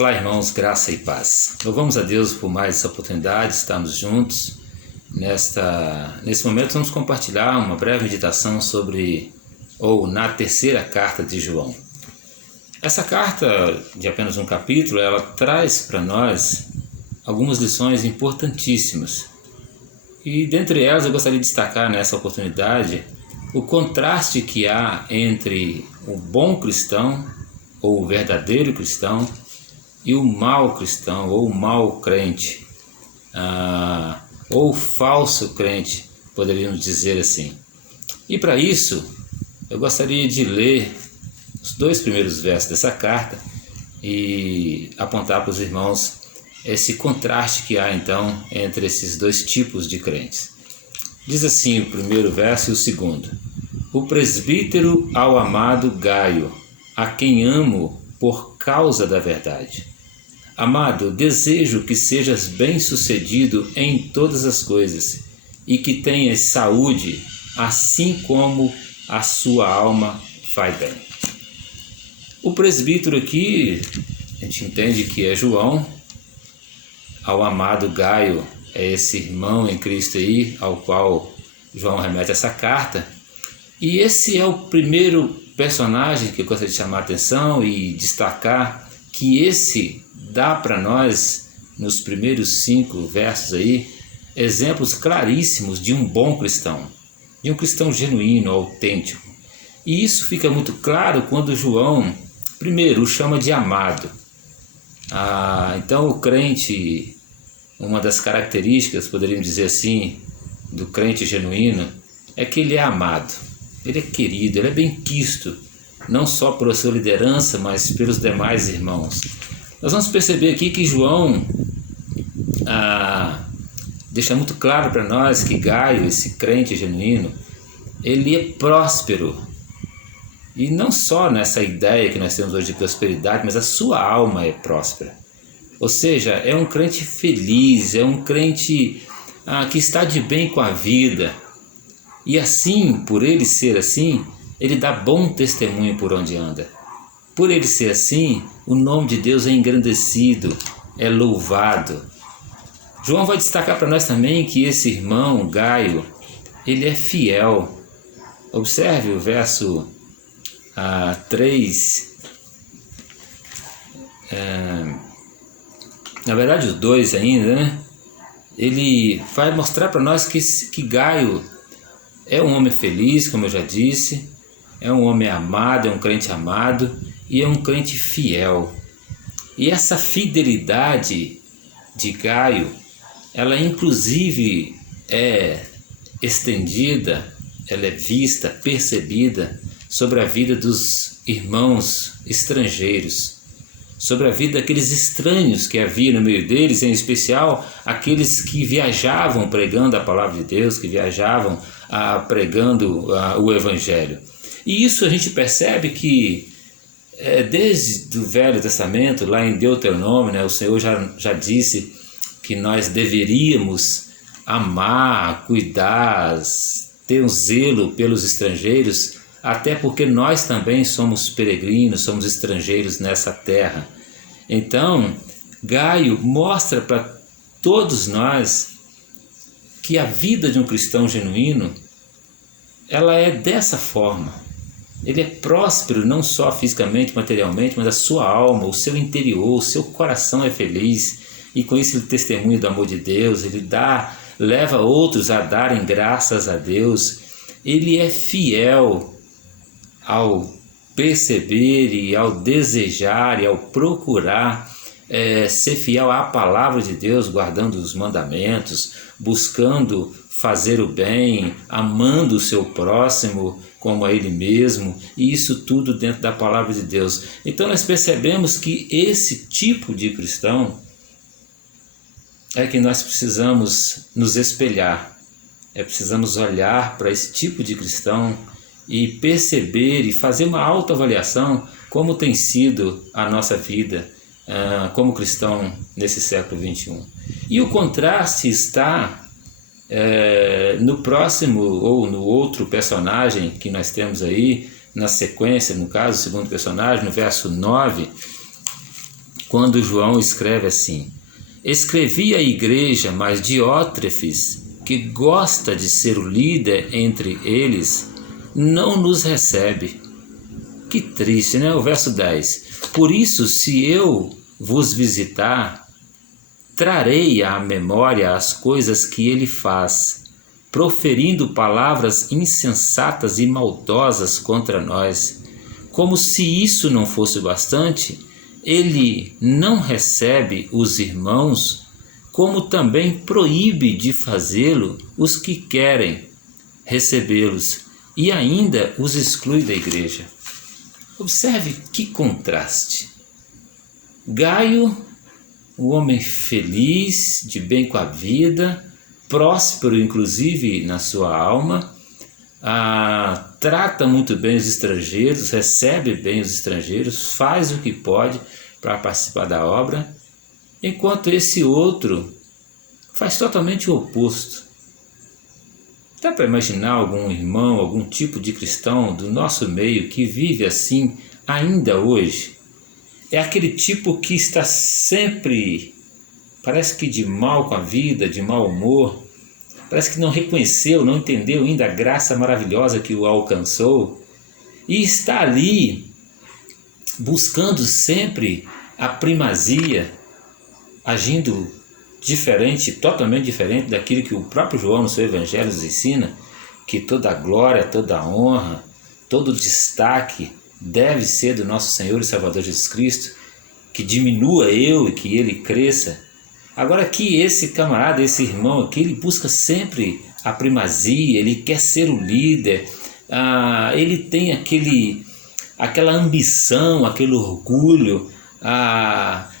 Olá, irmãos, graça e paz. Louvamos a Deus por mais essa oportunidade de estarmos juntos. Nesse momento vamos compartilhar uma breve meditação na terceira carta de João. Essa carta, de apenas um capítulo, ela traz para nós algumas lições importantíssimas. E dentre elas eu gostaria de destacar nessa oportunidade o contraste que há entre o bom cristão, ou o verdadeiro cristão, e o mau cristão, ou o mau crente, ou o falso crente, poderíamos dizer assim. E para isso, eu gostaria de ler os 2 primeiros versos dessa carta e apontar para os irmãos esse contraste que há então entre esses 2 tipos de crentes. Diz assim o primeiro verso e o segundo: O presbítero ao amado Gaio, a quem amo por causa da verdade. Amado, desejo que sejas bem-sucedido em todas as coisas e que tenhas saúde, assim como a sua alma vai bem. O presbítero aqui, a gente entende que é João. Ao amado Gaio, é esse irmão em Cristo aí, ao qual João remete essa carta. E esse é o primeiro personagem que eu gostaria de chamar a atenção e destacar, que esse dá para nós, nos primeiros 5 versos aí, exemplos claríssimos de um bom cristão, de um cristão genuíno, autêntico. E isso fica muito claro quando João, primeiro, o chama de amado. Então o crente, uma das características, poderíamos dizer assim, do crente genuíno, é que ele é amado, ele é querido, ele é bem-quisto, não só pela sua liderança, mas pelos demais irmãos. Nós vamos perceber aqui que João deixa muito claro para nós que Gaio, esse crente genuíno, ele é próspero. E não só nessa ideia que nós temos hoje de prosperidade, mas a sua alma é próspera. Ou seja, é um crente feliz, é um crente que está de bem com a vida. E assim, por ele ser assim, ele dá bom testemunho por onde anda. Por ele ser assim, o nome de Deus é engrandecido, é louvado. João vai destacar para nós também que esse irmão, Gaio, ele é fiel. Observe o verso 3. Na verdade, os 2 ainda, né? Ele vai mostrar para nós que Gaio é um homem feliz, como eu já disse, é um homem amado, é um crente amado e é um crente fiel. E essa fidelidade de Gaio, ela inclusive é estendida, ela é vista, percebida sobre a vida dos irmãos estrangeiros, sobre a vida daqueles estranhos que havia no meio deles, em especial aqueles que viajavam pregando a palavra de Deus, que viajavam pregando o Evangelho. E isso a gente percebe que desde o Velho Testamento, lá em Deuteronômio, né, o Senhor já disse que nós deveríamos amar, cuidar, ter um zelo pelos estrangeiros, até porque nós também somos peregrinos, somos estrangeiros nessa terra. Então, Gaio mostra para todos nós que a vida de um cristão genuíno, ela é dessa forma. Ele é próspero não só fisicamente, materialmente, mas a sua alma, o seu interior, o seu coração é feliz. E com isso ele testemunha do amor de Deus, ele leva outros a darem graças a Deus. Ele é fiel ao perceber e ao desejar e ao procurar ser fiel à palavra de Deus, guardando os mandamentos, buscando fazer o bem, amando o seu próximo como a ele mesmo, e isso tudo dentro da palavra de Deus. Então nós percebemos que esse tipo de cristão é que nós precisamos nos espelhar, precisamos olhar para esse tipo de cristão e perceber e fazer uma autoavaliação como tem sido a nossa vida como cristão nesse século XXI. E o contraste está no próximo ou no outro personagem que nós temos aí, na sequência, no caso, o segundo personagem, no verso 9, quando João escreve assim: escrevi à igreja, mas Diótrefes, que gosta de ser o líder entre eles, não nos recebe. Que triste, né? O verso 10. Por isso, se eu vos visitar, trarei à memória as coisas que ele faz, proferindo palavras insensatas e maldosas contra nós. Como se isso não fosse bastante, ele não recebe os irmãos, como também proíbe de fazê-lo os que querem recebê-los, e ainda os exclui da igreja. Observe que contraste. Gaio, um homem feliz, de bem com a vida, próspero inclusive na sua alma, trata muito bem os estrangeiros, recebe bem os estrangeiros, faz o que pode para participar da obra, enquanto esse outro faz totalmente o oposto. Dá para imaginar algum irmão, algum tipo de cristão do nosso meio que vive assim ainda hoje? É aquele tipo que está sempre, parece que de mal com a vida, de mau humor, parece que não reconheceu, não entendeu ainda a graça maravilhosa que o alcançou, e está ali buscando sempre a primazia, agindo diferente, totalmente diferente daquilo que o próprio João no seu evangelho nos ensina, que toda a glória, toda a honra, todo o destaque deve ser do nosso Senhor e Salvador Jesus Cristo, que diminua eu e que ele cresça. Agora que esse camarada, esse irmão aqui, ele busca sempre a primazia, ele quer ser o líder, ele tem aquela ambição, aquele orgulho,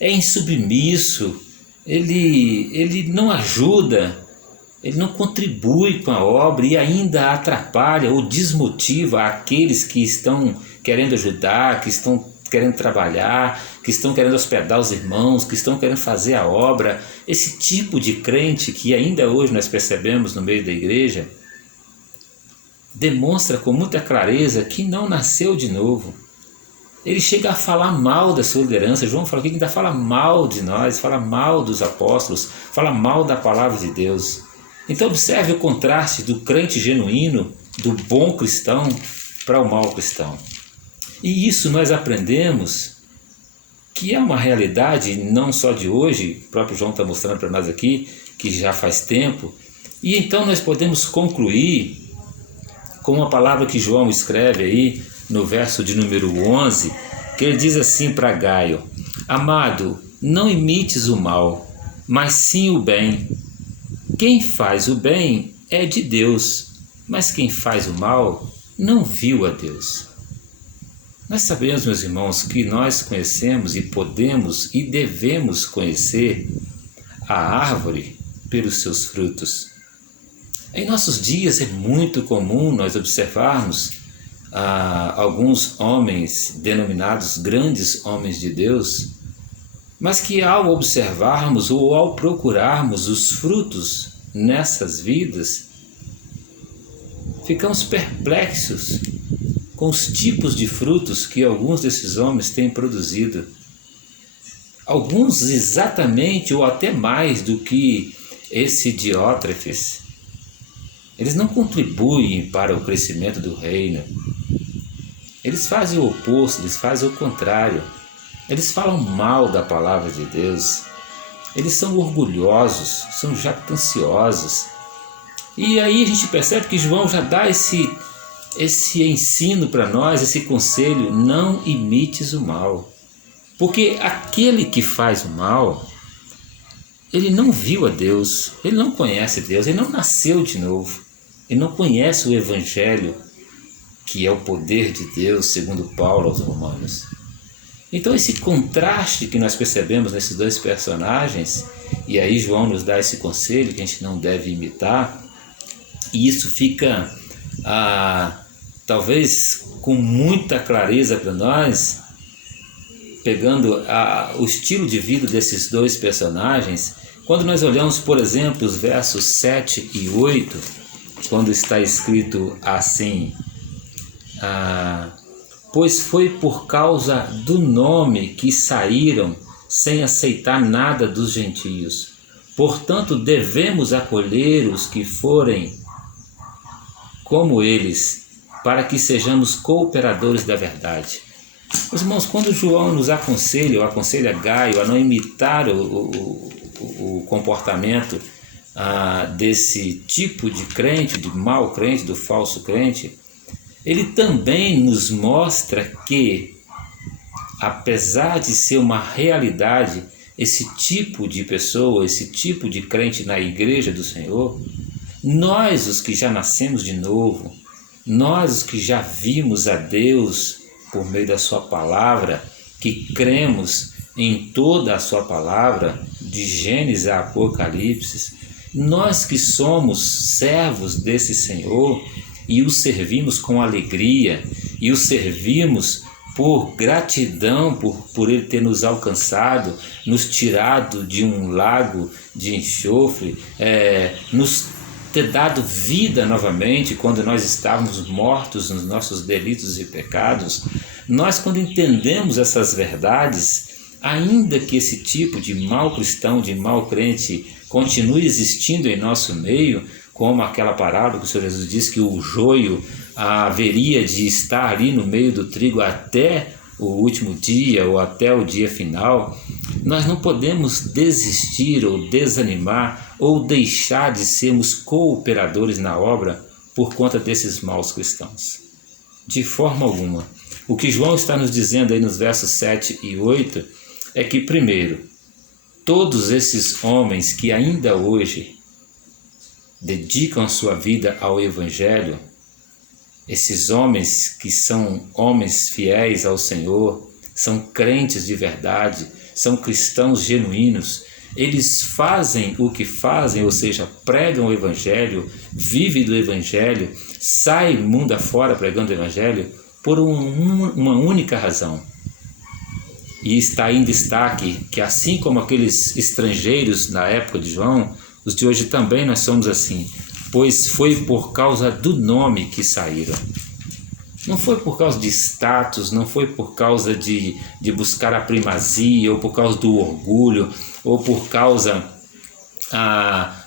é insubmisso, ele não ajuda, ele não contribui com a obra e ainda atrapalha ou desmotiva aqueles que estão querendo ajudar, que estão querendo trabalhar, que estão querendo hospedar os irmãos, que estão querendo fazer a obra. Esse tipo de crente que ainda hoje nós percebemos no meio da igreja, demonstra com muita clareza que não nasceu de novo. Ele chega a falar mal da sua liderança. João fala que ainda fala mal de nós, fala mal dos apóstolos, fala mal da palavra de Deus. Então observe o contraste do crente genuíno, do bom cristão, para o mau cristão. E isso nós aprendemos que é uma realidade não só de hoje, o próprio João está mostrando para nós aqui, que já faz tempo, e então nós podemos concluir com uma palavra que João escreve aí no verso de número 11, que ele diz assim para Gaio: amado, não imites o mal, mas sim o bem. Quem faz o bem é de Deus, mas quem faz o mal não viu a Deus. Nós sabemos, meus irmãos, que nós conhecemos e podemos e devemos conhecer a árvore pelos seus frutos. Em nossos dias é muito comum nós observarmos alguns homens denominados grandes homens de Deus, mas que ao observarmos ou ao procurarmos os frutos nessas vidas, ficamos perplexos com os tipos de frutos que alguns desses homens têm produzido. Alguns exatamente ou até mais do que esse Diótrefes. Eles não contribuem para o crescimento do reino. Eles fazem o oposto, eles fazem o contrário. Eles falam mal da palavra de Deus. Eles são orgulhosos, são jactanciosos. E aí a gente percebe que João já dá esse ensino para nós, esse conselho: não imites o mal. Porque aquele que faz o mal, ele não viu a Deus, ele não conhece Deus, ele não nasceu de novo, ele não conhece o Evangelho, que é o poder de Deus, segundo Paulo aos Romanos. Então esse contraste que nós percebemos nesses dois personagens, e aí João nos dá esse conselho que a gente não deve imitar, e isso fica talvez com muita clareza para nós, pegando o estilo de vida desses dois personagens, quando nós olhamos, por exemplo, os versos 7 e 8, quando está escrito assim: pois foi por causa do nome que saíram sem aceitar nada dos gentios. Portanto, devemos acolher os que forem como eles, para que sejamos cooperadores da verdade. Meus irmãos, quando João nos aconselha, ou aconselha Gaio a não imitar o comportamento desse tipo de crente, de mau crente, do falso crente, ele também nos mostra que, apesar de ser uma realidade, esse tipo de pessoa, esse tipo de crente na igreja do Senhor, nós, os que já nascemos de novo, nós, os que já vimos a Deus por meio da sua palavra, que cremos em toda a sua palavra, de Gênesis a Apocalipse, nós que somos servos desse Senhor e o servimos com alegria, e o servimos por gratidão, por Ele ter nos alcançado, nos tirado de um lago de enxofre, nos ter dado vida novamente quando nós estávamos mortos nos nossos delitos e pecados. Nós, quando entendemos essas verdades, ainda que esse tipo de mau cristão, de mau crente, continue existindo em nosso meio, como aquela parábola que o Senhor Jesus disse que o joio haveria de estar ali no meio do trigo até o último dia ou até o dia final, nós não podemos desistir ou desanimar ou deixar de sermos cooperadores na obra por conta desses maus cristãos. De forma alguma. O que João está nos dizendo aí nos versos 7 e 8 é que, primeiro, todos esses homens que ainda hoje dedicam sua vida ao Evangelho, esses homens que são homens fiéis ao Senhor, são crentes de verdade, são cristãos genuínos, eles fazem o que fazem, ou seja, pregam o Evangelho, vivem do Evangelho, saem mundo afora pregando o Evangelho por uma única razão. E está em destaque que, assim como aqueles estrangeiros na época de João, os de hoje também nós somos assim, pois foi por causa do nome que saíram. Não foi por causa de status, não foi por causa de buscar a primazia, ou por causa do orgulho, ou por causa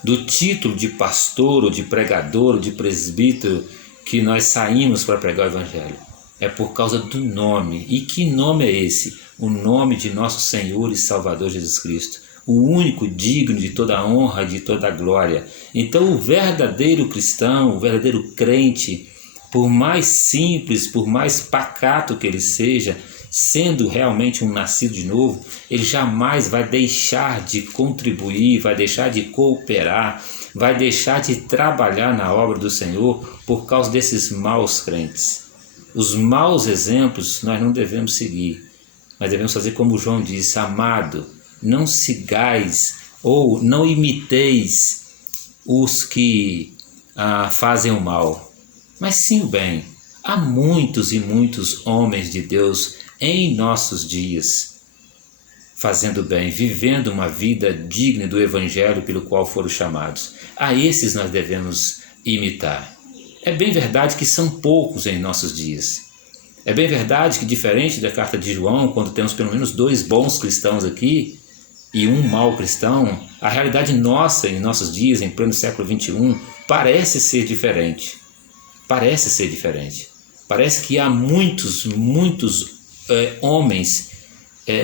do título de pastor, ou de pregador, ou de presbítero, que nós saímos para pregar o Evangelho. É por causa do nome. E que nome é esse? O nome de nosso Senhor e Salvador Jesus Cristo, o único digno de toda a honra e de toda a glória. Então o verdadeiro cristão, o verdadeiro crente, por mais simples, por mais pacato que ele seja, sendo realmente um nascido de novo, ele jamais vai deixar de contribuir, vai deixar de cooperar, vai deixar de trabalhar na obra do Senhor por causa desses maus crentes. Os maus exemplos nós não devemos seguir, mas devemos fazer como João disse: amado, não sigais ou não imiteis os que fazem o mal, mas sim o bem. Há muitos e muitos homens de Deus em nossos dias, fazendo bem, vivendo uma vida digna do Evangelho pelo qual foram chamados. A esses nós devemos imitar. É bem verdade que são poucos em nossos dias. É bem verdade que, diferente da carta de João, quando temos pelo menos 2 bons cristãos aqui e um mau cristão, a realidade nossa em nossos dias, em pleno século XXI, parece ser diferente. Parece ser diferente. Parece que há muitos homens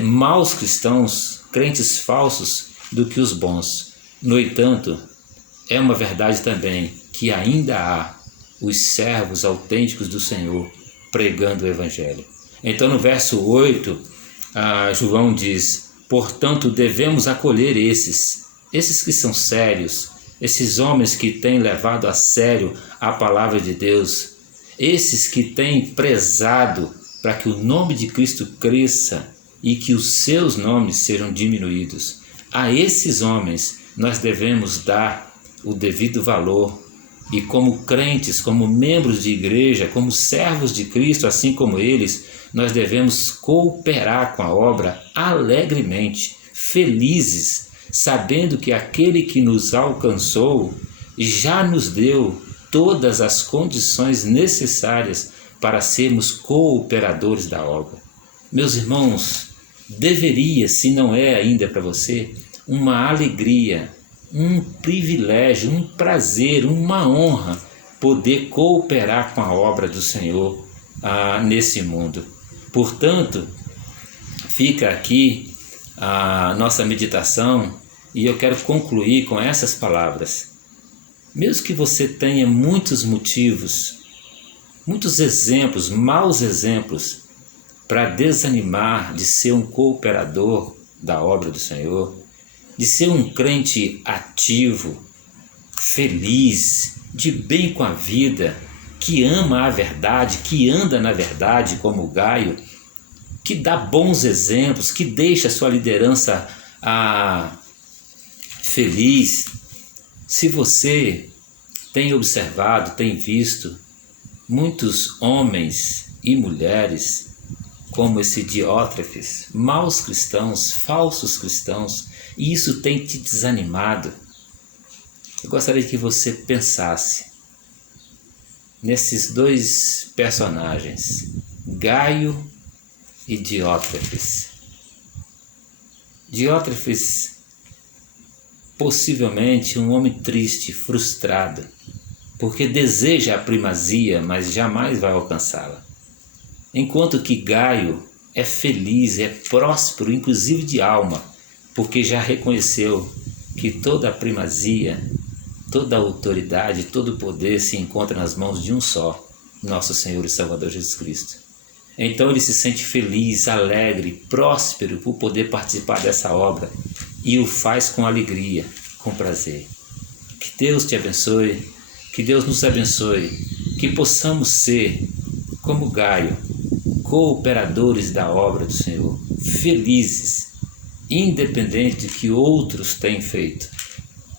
maus cristãos, crentes falsos, do que os bons. No entanto, é uma verdade também que ainda há os servos autênticos do Senhor pregando o Evangelho. Então, no verso 8, João diz: portanto, devemos acolher esses que são sérios, esses homens que têm levado a sério a palavra de Deus, esses que têm prezado para que o nome de Cristo cresça e que os seus nomes sejam diminuídos. A esses homens nós devemos dar o devido valor, e como crentes, como membros de igreja, como servos de Cristo, assim como eles, nós devemos cooperar com a obra alegremente, felizes, sabendo que aquele que nos alcançou já nos deu todas as condições necessárias para sermos cooperadores da obra. Meus irmãos, deveria, se não é ainda para você, uma alegria, um privilégio, um prazer, uma honra poder cooperar com a obra do Senhor nesse mundo. Portanto, fica aqui a nossa meditação e eu quero concluir com essas palavras. Mesmo que você tenha muitos motivos, muitos exemplos, maus exemplos, para desanimar de ser um cooperador da obra do Senhor, de ser um crente ativo, feliz, de bem com a vida, que ama a verdade, que anda na verdade como Gaio, que dá bons exemplos, que deixa a sua liderança feliz. Se você tem observado, tem visto muitos homens e mulheres como esse Diótrefes, maus cristãos, falsos cristãos, e isso tem te desanimado, eu gostaria que você pensasse nesses dois personagens, Gaio e Diótrefes. Diótrefes, possivelmente um homem triste, frustrado, porque deseja a primazia, mas jamais vai alcançá-la. Enquanto que Gaio é feliz, é próspero, inclusive de alma, porque já reconheceu que toda a primazia, toda a autoridade, todo o poder se encontra nas mãos de um só, nosso Senhor e Salvador Jesus Cristo. Então ele se sente feliz, alegre, próspero por poder participar dessa obra e o faz com alegria, com prazer. Que Deus te abençoe, que Deus nos abençoe, que possamos ser, como Gaio, cooperadores da obra do Senhor, felizes, independente do que outros têm feito,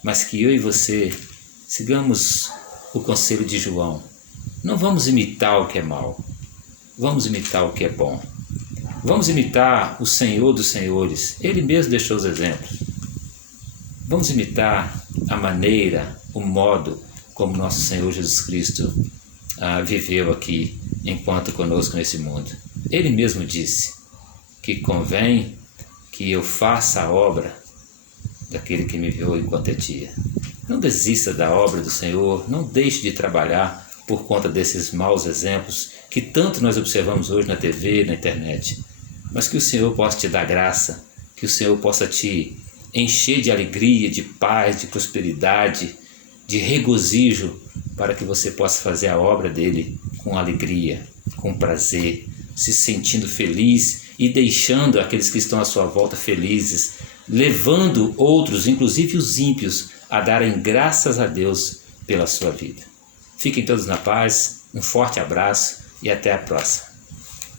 mas que eu e você sigamos o conselho de João. Não vamos imitar o que é mal, vamos imitar o que é bom. Vamos imitar o Senhor dos Senhores, Ele mesmo deixou os exemplos. Vamos imitar a maneira, o modo como nosso Senhor Jesus Cristo viveu aqui enquanto conosco nesse mundo. Ele mesmo disse que convém que eu faça a obra daquele que me enviou enquanto é dia. Não desista da obra do Senhor, não deixe de trabalhar por conta desses maus exemplos que tanto nós observamos hoje na TV, na internet. Mas que o Senhor possa te dar graça, que o Senhor possa te encher de alegria, de paz, de prosperidade, de regozijo, para que você possa fazer a obra dele com alegria, com prazer, se sentindo feliz e deixando aqueles que estão à sua volta felizes, levando outros, inclusive os ímpios, a darem graças a Deus pela sua vida. Fiquem todos na paz, um forte abraço e até a próxima.